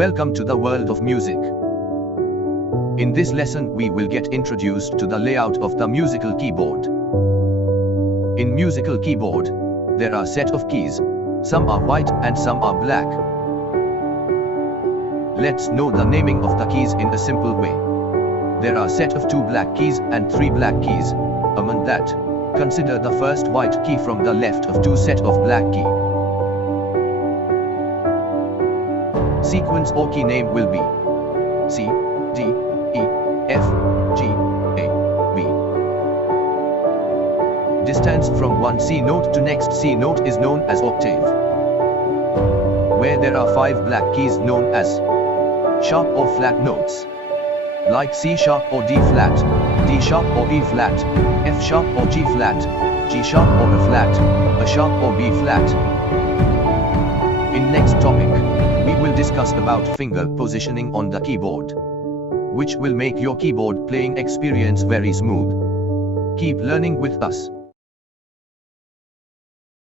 Welcome to the world of music. In this lesson we will get introduced to the layout of the musical keyboard. In musical keyboard, there are set of keys. Some are white and some are black. Let's know the naming of the keys in a simple way. There are set of 2 black keys and 3 black keys. Among that, consider the first white key from the left of 2 set of black key. Sequence or key name will be C, D, E, F, G, A, B. Distance from one C note to next C note is known as octave. Where there are 5 black keys known as sharp or flat notes, like C sharp or D flat, D sharp or E flat, F sharp or G flat, G sharp or A flat, A sharp or B flat. In next topic, we will discuss about finger positioning on the keyboard, which will make your keyboard playing experience very smooth. Keep learning with us.